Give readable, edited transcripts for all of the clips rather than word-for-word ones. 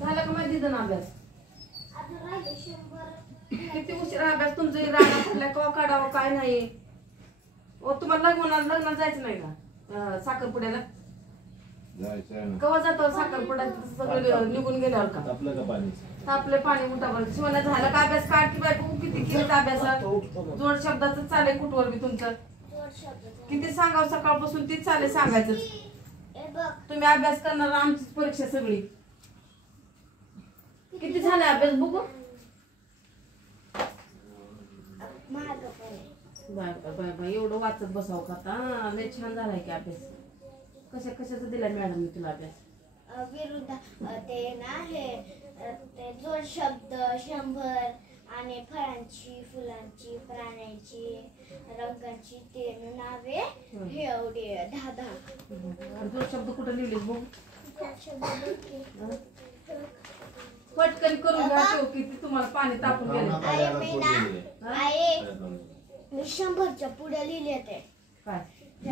झाला का माहिती ना अभ्यास? किती उशीर अभ्यास तुमचं राडा पडलाय, कवा काढावं काय नाही. ओ तुम्हाला लग्नाला जायचं नाही का साखरपुड्याला? कवा जातो साखरपुडा सगळं निघून गेल्यावर का? तापले पाणी उठावर शिवाना झालं का अभ्यास? काढ की बाय किती केलं अभ्यासात? जोड शब्दाचं चालेल कुठवर बी तुमचं. किती सांगावं सकाळपासून तीच चालेल सांगायचं. तुम्ही अभ्यास करणार, आमची परीक्षा सगळी. किती झाले अभ्यास बघू? बाय एवढं वाचत बसावं का आता? लय छान झालाय की अभ्यास. कशाचा दिलाय मॅडम तुला अभ्यास? विरुद्ध ते ना हे ते जोड शब्द 100 आणि फळांची, फुलांची, प्राण्यांची, रंगांची ते नावे हे एवढे 10. जोड शब्द कुठं लिहिलेस बघ? पटकन करून घ्या किती तुम्हाला पाणी तापून गेले. मी 100च्या पुढे लिहिले ते काय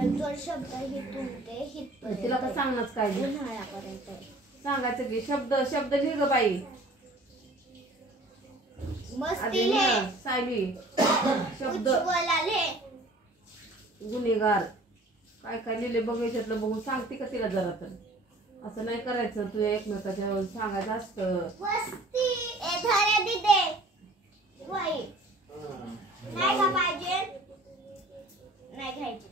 जोड शब्द हितून ते हितपर्यंत. तिला का सांगणार काय उन्हाळ्यापर्यंत सांगायचं की शब्द लिह ग बाई. मस्ती लिह. सायली शब्द उज्ज्वलाले गुन्हेगार काय काय लिहिले बघ. याच्यातलं बघून सांगते का तिला जरा? तर असं नाही करायचं. तू एकमेकाच्या सांगायचं असतं. मस्ती एखाद्या दिदे वही नाही का पाहिजे? नाही खायची.